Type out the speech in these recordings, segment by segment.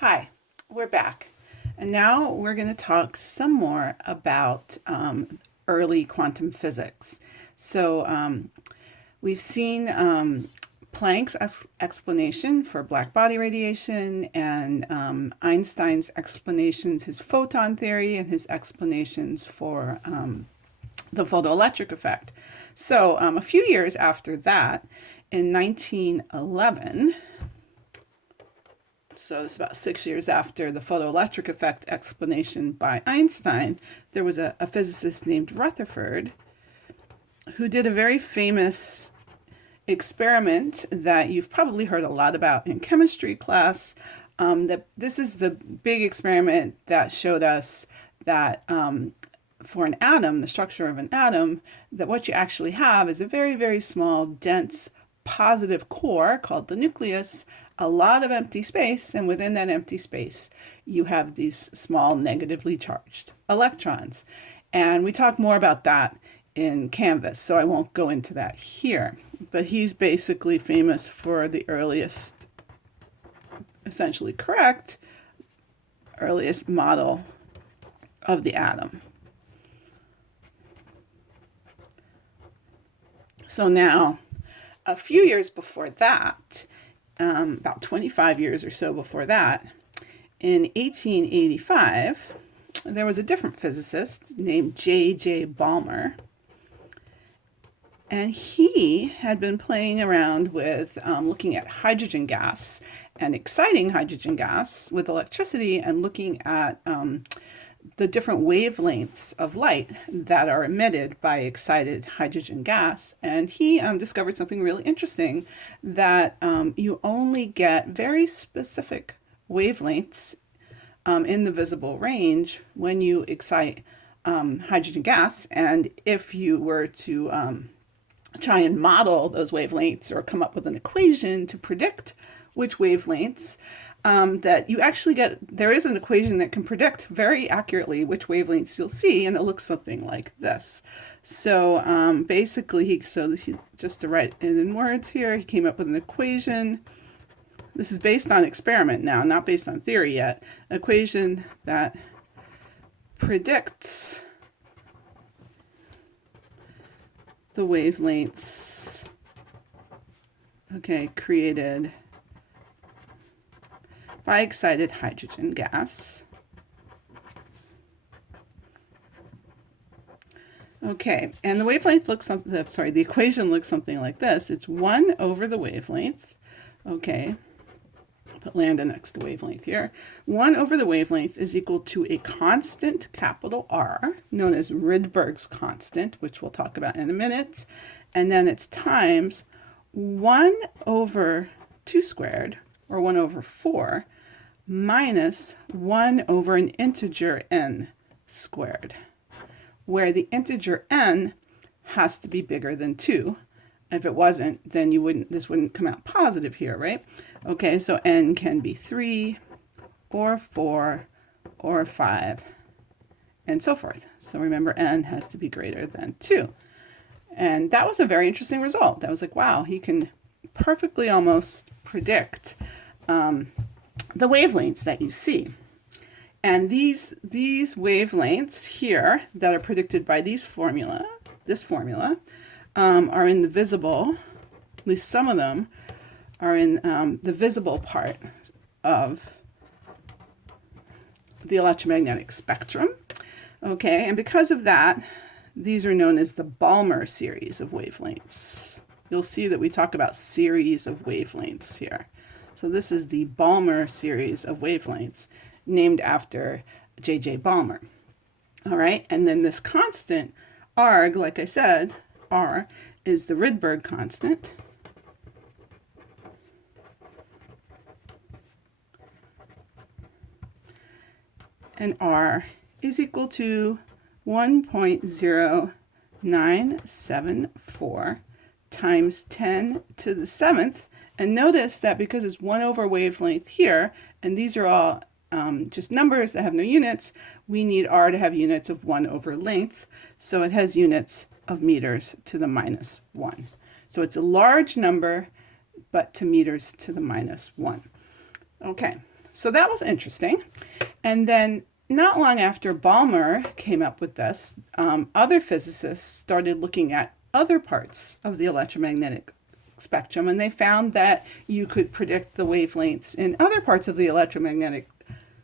Hi, we're back. And now we're going to talk some more about early quantum physics. So we've seen Planck's explanation for black body radiation and Einstein's explanations, his photon theory, and his explanations for the photoelectric effect. So a few years after that, in 1911, so it's about 6 years after the photoelectric effect explanation by Einstein, there was a physicist named Rutherford who did a very famous experiment that you've probably heard a lot about in chemistry class. That this is the big experiment that showed us that for an atom, the structure of an atom, that what you actually have is a very, very small, dense, positive core called the nucleus, a lot of empty space, and within that empty space, you have these small negatively charged electrons. And we talk more about that in Canvas, so I won't go into that here. But he's basically famous for the earliest, essentially correct, earliest model of the atom. So now, a few years before that, about 25 years or so before that, in 1885, there was a different physicist named J.J. Balmer. And he had been playing around with looking at hydrogen gas and exciting hydrogen gas with electricity and looking at the different wavelengths of light that are emitted by excited hydrogen gas. And he discovered something really interesting, that you only get very specific wavelengths in the visible range when you excite hydrogen gas. And if you were to try and model those wavelengths or come up with an equation to predict which wavelengths, that you actually get, there is an equation that can predict very accurately which wavelengths you'll see, and it looks something like this. So basically, just to write it in words here, he came up with an equation. This is based on experiment now, not based on theory yet. An equation that predicts the wavelengths, created by excited hydrogen gas. Okay, and the wavelength looks something, the equation looks something like this. It's 1 over the wavelength. Okay, put lambda next to wavelength here. 1 over the wavelength is equal to a constant, capital R, known as Rydberg's constant, which we'll talk about in a minute. And then it's times 1 over 2 squared, or 1 over 4, minus 1 over an integer n squared, where the integer n has to be bigger than 2. If it wasn't, then this wouldn't come out positive here, right? Okay, so n can be 3 or 4 or 5 and so forth. So remember, n has to be greater than 2. And that was a very interesting result. That was like, wow, he can perfectly almost predict the wavelengths that you see. And these wavelengths here that are predicted by this formula, are in the visible, at least some of them are in the visible part of the electromagnetic spectrum. Okay, and because of that, these are known as the Balmer series of wavelengths. You'll see that we talk about series of wavelengths here. So this is the Balmer series of wavelengths, named after J.J. Balmer. All right, and then this constant, arg, like I said, R, is the Rydberg constant. And R is equal to 1.0974 times 10 to the 7th. And notice that because it's 1 over wavelength here, and these are all just numbers that have no units, we need R to have units of 1 over length. So it has units of meters to the minus 1. So it's a large number, but to meters to the minus 1. Okay, So that was interesting. And then not long after Balmer came up with this, other physicists started looking at other parts of the electromagnetic spectrum, and they found that you could predict the wavelengths in other parts of the electromagnetic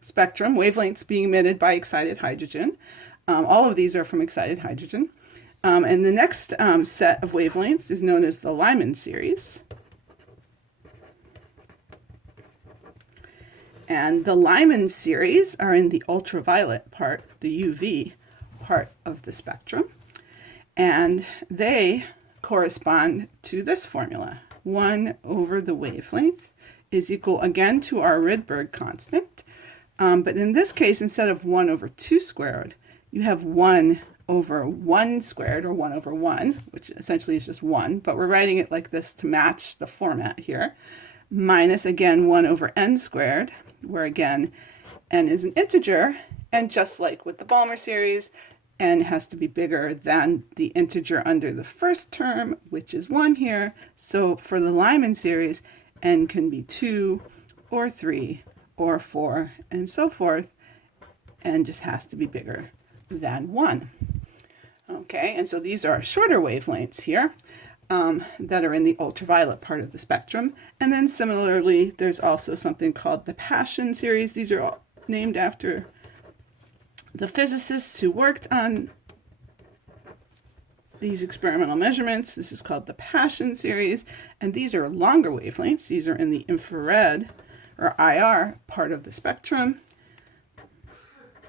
spectrum, wavelengths being emitted by excited hydrogen. All of these are from excited hydrogen. And the next set of wavelengths is known as the Lyman series. And the Lyman series are in the ultraviolet part, the UV part of the spectrum. And they correspond to this formula. 1 over the wavelength is equal again to our Rydberg constant. But in this case, instead of 1 over 2 squared, you have 1 over 1 squared, or 1 over 1, which essentially is just 1. But we're writing it like this to match the format here. Minus, again, 1 over n squared, where again, n is an integer. And just like with the Balmer series, n has to be bigger than the integer under the first term, which is 1 here. So for the Lyman series, n can be 2 or 3 or 4 and so forth. N just has to be bigger than 1. Okay, and so these are shorter wavelengths here that are in the ultraviolet part of the spectrum. And then similarly, there's also something called the Paschen series. These are all named after the physicists who worked on these experimental measurements. This is called the Paschen series, and these are longer wavelengths. These are in the infrared, or IR, part of the spectrum.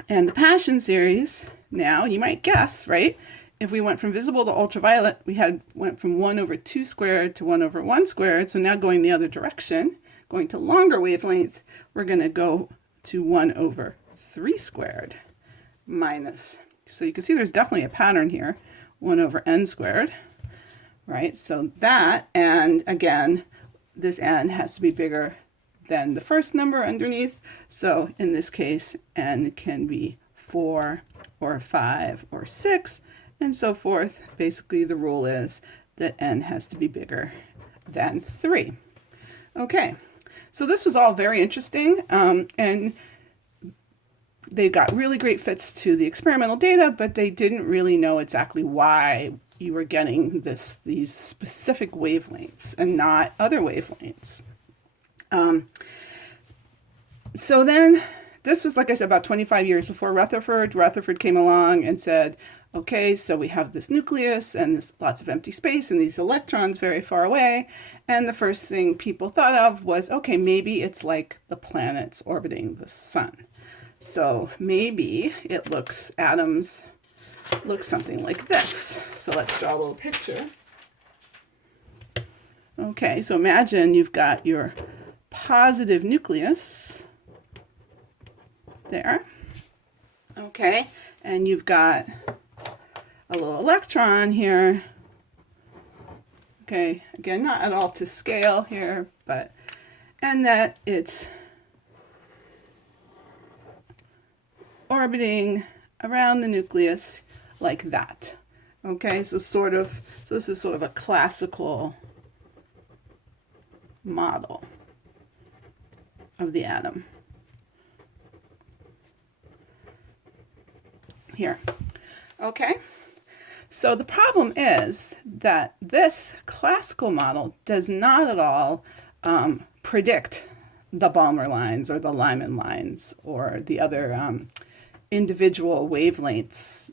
And the Paschen series, now you might guess, right? If we went from visible to ultraviolet, we went from 1 over 2 squared to 1 over 1 squared. So now going the other direction, going to longer wavelength, we're going to go to 1 over 3 squared minus. So you can see there's definitely a pattern here, 1 over n squared, right? So that, and again, this n has to be bigger than the first number underneath. So in this case, n can be 4 or 5 or 6 and so forth. Basically, the rule is that n has to be bigger than 3. Okay, so this was all very interesting, and they got really great fits to the experimental data, but they didn't really know exactly why you were getting these specific wavelengths and not other wavelengths. So then this was, like I said, about 25 years before Rutherford. Rutherford came along and said, okay, so we have this nucleus and this lots of empty space and these electrons very far away. And the first thing people thought of was, okay, maybe it's like the planets orbiting the sun. So maybe it looks, atoms look something like this. So let's draw a little picture. Okay, so imagine you've got your positive nucleus there. Okay, and you've got a little electron here. Okay, again, not at all to scale here, but, and that it's orbiting around the nucleus like that. Okay, so this is sort of a classical model of the atom. Here. Okay, so the problem is that this classical model does not at all predict the Balmer lines or the Lyman lines or the other individual wavelengths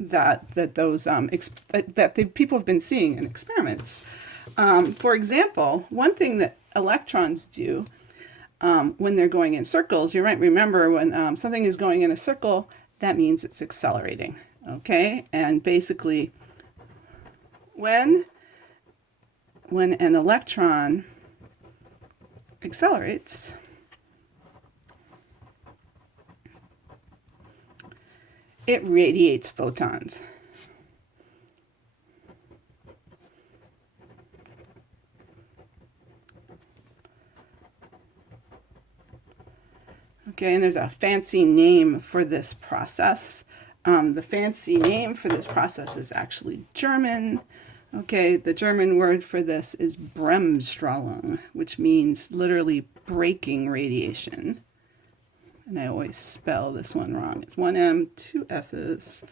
that the people have been seeing in experiments. For example, one thing that electrons do when they're going in circles, you might remember when something is going in a circle, that means it's accelerating. Okay, and basically when an electron accelerates, it radiates photons. Okay, and there's a fancy name for this process. The fancy name for this process is actually German. Okay, the German word for this is Bremsstrahlung, which means literally breaking radiation. And I always spell this one wrong. It's one M, two S's.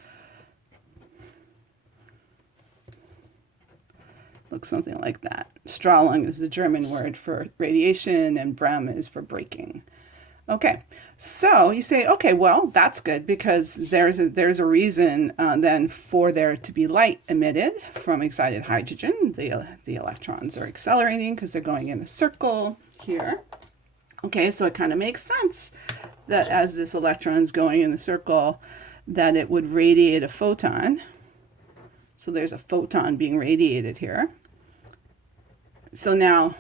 Looks something like that. Strahlung is the German word for radiation, and Brem is for breaking. Okay, so you say, okay, well, that's good because there's a reason then for there to be light emitted from excited hydrogen. The electrons are accelerating because they're going in a circle here. Okay, so it kind of makes sense that as this electron's going in the circle, that it would radiate a photon. So there's a photon being radiated here. So now,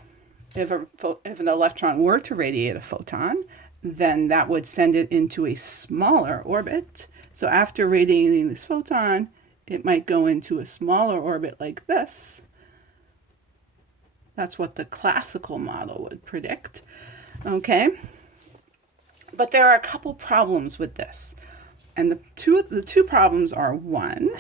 if an electron were to radiate a photon, then that would send it into a smaller orbit. So after radiating this photon, it might go into a smaller orbit like this. That's what the classical model would predict. Okay, but there are a couple problems with this. And the two problems are, one,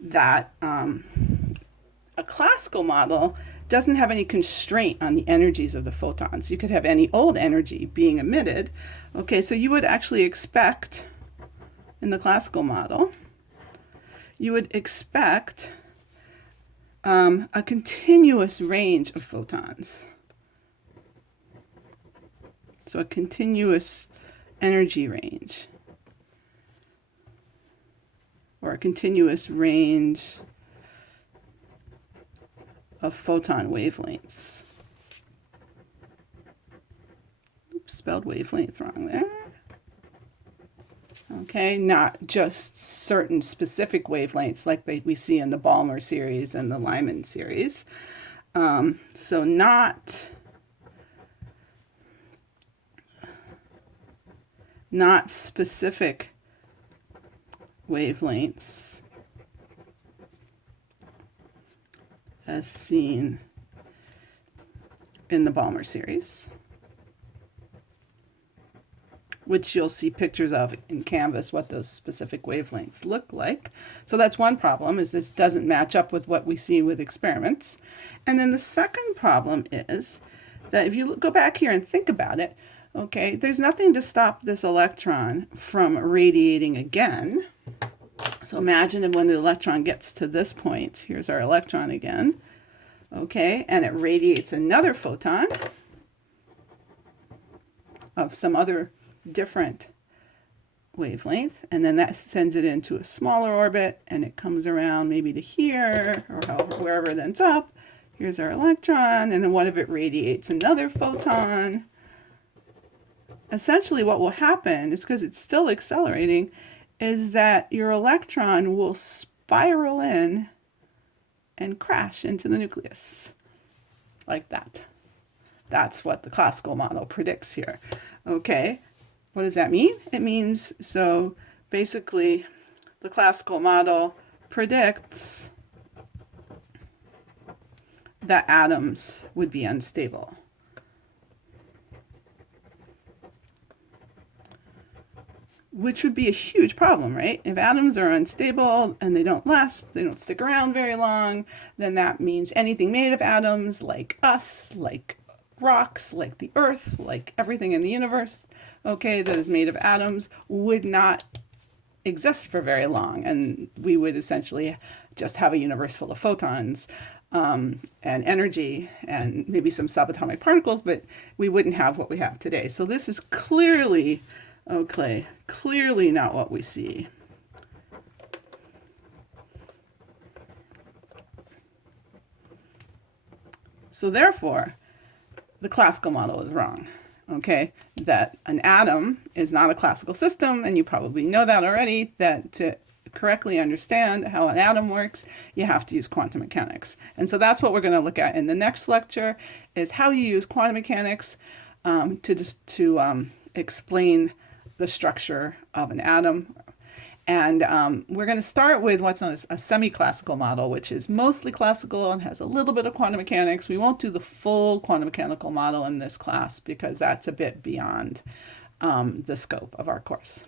that a classical model doesn't have any constraint on the energies of the photons. You could have any old energy being emitted. Okay, so you would actually expect, in the classical model, you would expect a continuous range of photons. So a continuous energy range, or a continuous range of photon wavelengths. Oops, spelled wavelength wrong there. Okay, not just certain specific wavelengths like we see in the Balmer series and the Lyman series. So not specific wavelengths as seen in the Balmer series, which you'll see pictures of in Canvas, what those specific wavelengths look like. So that's one problem, is this doesn't match up with what we see with experiments. And then the second problem is that if you go back here and think about it, okay, there's nothing to stop this electron from radiating again. So imagine when the electron gets to this point, here's our electron again, okay, and it radiates another photon of some other different wavelength, and then that sends it into a smaller orbit, and it comes around maybe to here, or however, wherever it ends up. Here's our electron, and then what if it radiates another photon? Essentially what will happen is, because it's still accelerating, is that your electron will spiral in and crash into the nucleus like that. That's what the classical model predicts here. Okay, what does that mean? It means, so basically the classical model predicts that atoms would be unstable. Which would be a huge problem, right? If atoms are unstable and they don't last, they don't stick around very long, then that means anything made of atoms, like us, like rocks, like the earth, like everything in the universe, okay, that is made of atoms, would not exist for very long. And we would essentially just have a universe full of photons and energy and maybe some subatomic particles, but we wouldn't have what we have today. So this is clearly, okay, clearly not what we see. So therefore, the classical model is wrong, okay? That an atom is not a classical system, and you probably know that already, that to correctly understand how an atom works, you have to use quantum mechanics. And so that's what we're going to look at in the next lecture, is how you use quantum mechanics to explain the structure of an atom. And we're going to start with what's known as a semi-classical model, which is mostly classical and has a little bit of quantum mechanics. We won't do the full quantum mechanical model in this class because that's a bit beyond the scope of our course.